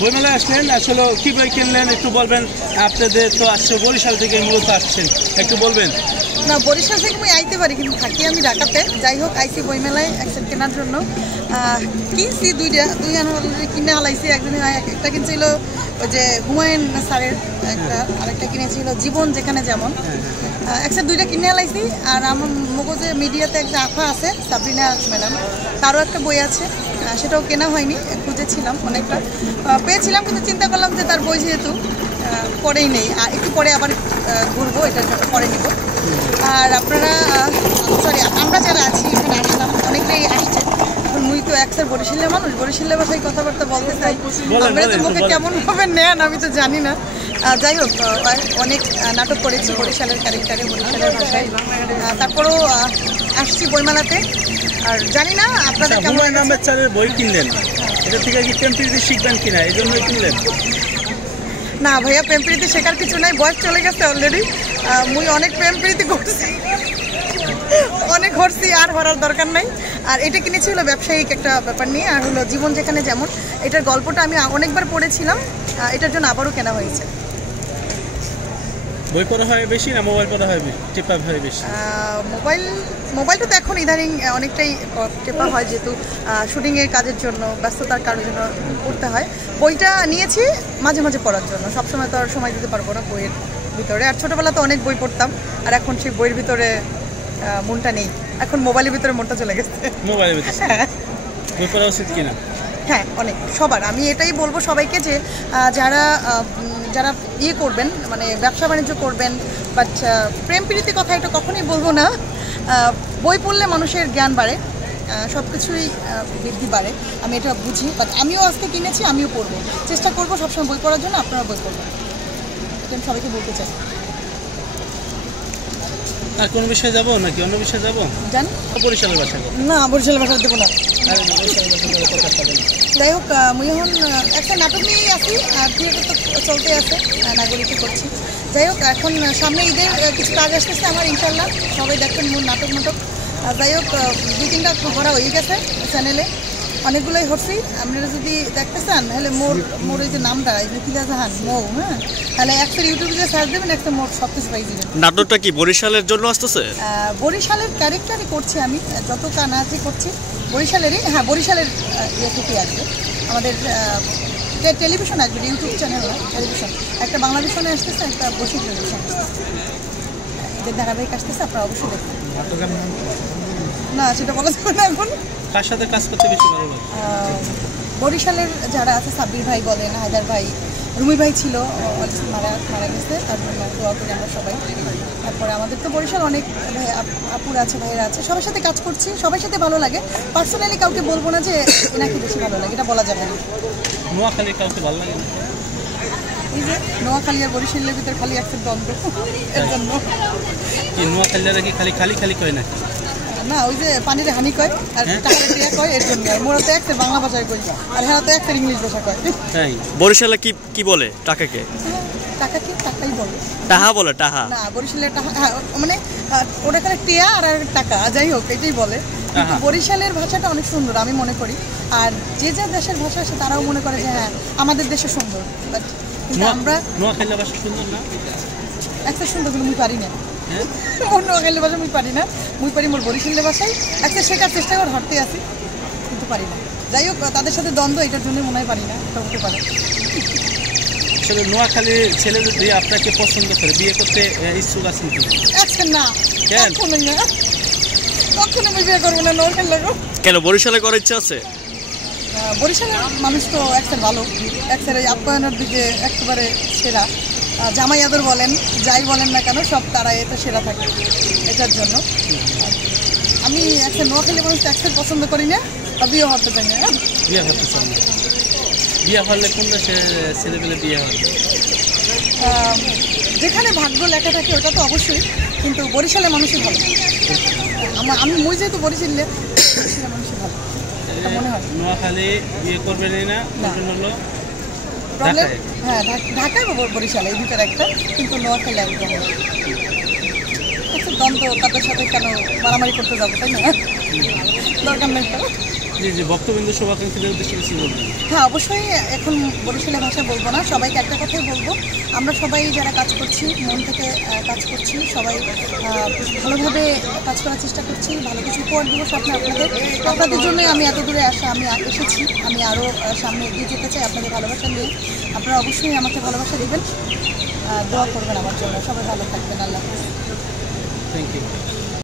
বইমেলায় আসলেন, আসলে কি বই কিনলেন একটু বলবেন। আপনাদের তো আসছে বরিশাল থেকে মূলত আসছেন, একটু বলবেন। না, বরিশাল থেকে আমি আইতে পারি, কিন্তু থাকি আমি ঢাকাতে। যাই হোক, আইসি বইমেলায় একজন কেনার জন্য। কিনছি দুই অলরেডি কিনে হালাইছি। একটা কিনছিল ওই যে হুমায়ুন স্যারের একটা, আরেকটা কিনেছিল জীবন যেখানে যেমন। একসাথে দুইটা কিনে হালাইছি। আর আমার মগজে মিডিয়াতে একটা আফা আছে সাবরিনা ম্যাডাম, তারও একটা বই আছে, সেটাও কেনা হয়নি, খুঁজেছিলাম অনেকটা, পেয়েছিলাম, কিন্তু চিন্তা করলাম যে তার বই যেহেতু পরেই নেই, আর একটু পরে আবার ঘুরবো, এটার জন্য পরে নিব। আর আপনারা আমরা যারা আছি এখানে আসলাম, অনেকটাই আসছে। এখন মুই তো একসাথে বরিশালের মানুষ, বরিশালের ভাষায় কথাবার্তা বলতে চাই। আপনারা তো মুখে কেমনভাবে নেন আমি তো জানি না। যাই হোক, অনেক নাটক করেছি বরিশালের ক্যারেক্টারে, বরিশালের ভাষায়। তারপরেও আসছি বইমেলাতে। আর জানি না আপনাদের কেমন। আহমেদ স্যারের বই কিনলেন, এটা থেকে কি টেম্পোরারি শিখবেন কিনা এই জন্যই কিনলেন? না ভাইয়া, প্রেম প্রীতি শেখার কিছু নাই, বয়স চলে গেছে অলরেডি। মুই অনেক প্রেম প্রীতি করছি, অনেক ঘরছি, আর হরার দরকার নাই। আর এটা কিনেছি হলো ব্যবসায়িক একটা ব্যাপার নিয়ে, আর হলো জীবন যেখানে যেমন। এটার গল্পটা আমি অনেকবার পড়েছিলাম, এটার জন্য আবারও কেনা হয়েছে। বই পড়া হয় বেশি না মোবাইল পড়া হয় টেপা হয় বেশি? মোবাইলটা তো এখন ইদানিং অনেকটাই টেপা হয়, যেহেতু শুটিংয়ের কাজের জন্য, ব্যস্ততার কারোর জন্য পড়তে হয়। বইটা নিয়েছি মাঝে মাঝে পড়ার জন্য, সবসময় তো আর সময় দিতে পারবো না বইয়ের ভিতরে। আর ছোটোবেলা তো অনেক বই পড়তাম, আর এখন সেই বইয়ের ভিতরে মনটা নেই, এখন মোবাইলের ভিতরে মনটা চলে গেছে। মোবাইলের ভিতরে বই পড়া উচিত কিনা? হ্যাঁ, অনেক, সবার। আমি এটাই বলবো সবাইকে যে যারা যারা করবেন, মানে ব্যবসা বাণিজ্য করবেন, বাট প্রেম প্রীতি কথা এটা কখনোই বলবো না। বই পড়লে মানুষের জ্ঞান বাড়ে, সব কিছুই বৃদ্ধি বাড়ে, আমি এটা বুঝি। বাট আমিও আজকে কিনেছি, আমিও পড়বো, চেষ্টা করবো সবসময় বই পড়ার জন্য। আপনারা বই পড়বেন, এটা আমি সবাইকে বলতে চাই। আর কোন বিষয়ে যাবো নাকি অন্য বিষয়ে যাবো? জান বরিশালের বাসা না, বরিশালের বাসা দেবো না। যাই হোক, মুই এখন একটা নাটক নিয়েই আছি, আর থিয়েটার তো চলতে আছে, নাগরিকই করছি। যাই হোক, এখন সামনে ঈদের কিছু কাজ আসতেছে আমার, ইনশাল্লাহ সবাই দেখবেন মোর নাটক। যাই হোক, 2-3টা করা হয়ে গেছে চ্যানেলে, অনেকগুলোই হচ্ছি। আপনারা যদি দেখতে চান তাহলে মোর এই যে নামটা মুকিলা জাহান মৌ, হ্যাঁ, তাহলে একটা ইউটিউবে যে সার্চ দেবেন, একটা মোর সব কিছু পাই যাবেন। নাটকটা কি বরিশালের জন্য আসতেছে? বরিশালের ক্যারেক্টারই করছি আমি, যত কানাচি করছি বরিশালেরই। হ্যাঁ, বরিশালের ইয়ে থেকে আসবে আমাদের টেলিভিশন আসবে, ইউটিউব চ্যানেল না, টেলিভিশন। একটা বাংলাদেশনে আসতেছে, একটা বসি টেলিভিশন আসতেছে, এদের ধারাবাহিক আসতেছে, আপনারা অবশ্যই দেখবেন। না, সেটা বলা যাবে না এখন। কার সাথে কাজ করতে বেশি ভালো লাগে? বরিশালের যারা আছে, সাব্বির ভাই বলেন, হায়দার ভাই, রুমি ভাই ছিল, মারা গেছে, তার জন্য দোয়া করি আমরা সবাই। তারপরে আমাদের তো বরিশাল অনেক ভাই আপুরা আছে, ভাইয়েরা আছে, সবার সাথে কাজ করছি, সবার সাথে ভালো লাগে। পার্সোনালি কাউকে বলবো না যে এনাকে বেশি ভালো লাগে, এটা বলা যাবে না। নোয়াখালী কাউকে ভালো লাগে না? এই যে নোয়াখালী আর বরিশালের ভিতরে খালি একটা দ্বন্দ্ব, এর জন্য। কি নোয়াখালীরা কি খালি খালি কয় না? না, ওই যে পানির হানি কয় আর টাকা টিয়া কয়, এর জন্য। মোরা তো একটা বাংলা ভাষায় কই, আর হ্যাঁ তো একটা ইংলিশ ভাষা কয়। তাই বরিশালে কি বলে টাকাকে? টাকাকে টাকাই বলে, টাহা বলে, টাহা না বরিশালের টাকা, মানে ওটা খালি টিয়া আর টাকা, যাই হোক এটাই বলে। কিন্তু বরিশালের ভাষাটা অনেক সুন্দর আমি মনে করি, আর যে যে দেশের ভাষা আছে তারাও মনে করে যে হ্যাঁ আমাদের দেশে সুন্দর, বাট কিন্তু আমরা নোয়াখালীর ভাষা সুন্দর না? একটা সুন্দর কিন্তু মুই পারি না, মোর নোয়াখালী ভাষা মুই পারি না, মুই পারি মোর বরিশালের ভাষায় একটা শেখার চেষ্টা করে হাঁটতে আছি, কিন্তু পারি না। যাই হোক, তাদের সাথে দ্বন্দ্ব, এটার জন্য মনে হয় পারি না, এটা হতে পারে। আসলে নোয়াখালীর ছেলে যদি আপনাকে পছন্দ করে বিয়ে করতে ইচ্ছুক আছেন কি? না, কখনোই না, কখনো আমি বিয়ে করবো না নোয়াখালী লোক। কেন, বরিশালে করার ইচ্ছা আছে? বরিশালের মানুষ তো একটা ভালো, একটা আপ্যায়নের দিকে একেবারে সেরা। জামাই আদর বলেন, যাই বলেন না কেন, সব তারা এটা সেরা থাকে, এটার জন্য আমি একটা নোয়াখালী মানুষ একটা পছন্দ করি না, বিয়ে হতে চাই না। বিয়ে হতে চাই না? বিয়ে হলে কোন দেশের ছেলেপেলে বিয়ে হবে? যেখানে ভাগ্য লেখা থাকে ওটা তো অবশ্যই, কিন্তু বরিশালের মানুষই ভালো। আমি মুই যেহেতু বরিশালে, বরিশালের মানুষই ভালো মনে হয়। নোয়াখালী বিয়ে করবেন না, হলো প্রবলেম। হ্যাঁ, ঢাকায় বা বরিশালে এই ভিতরে একটা, কিন্তু নোয়াখালী একদম একটা দ্বন্দ্ব, তাদের সাথে কেন মারামারি করতে যাবো, তাই না? দরকার নেই তো। জি জি, ভক্তবৃন্দ শুভাকাঙ্ক্ষীদের উদ্দেশ্যে কিছু বলবেন। হ্যাঁ, অবশ্যই এখন বরিশালের ভাষা বলবো না, সবাইকে একটা কথাই বলবো, আমরা সবাই যারা কাজ করছি মন থেকে কাজ করছি, সবাই ভালোভাবে কাজ করার চেষ্টা করছি, ভালো কিছু উপহার দেবো স্বপ্নে আপনাদের জন্যই আমি এত দূরে আমি এসেছি, আমি আরও সামনে এগিয়ে যেতে চাই আপনাদের ভালোবাসা নিয়ে। আপনারা অবশ্যই আমাকে ভালোবাসা দেবেন, দোয়া করবেন আমার জন্য। সবাই ভালো থাকবেন, আল্লাহ হাফেজ। Thank you.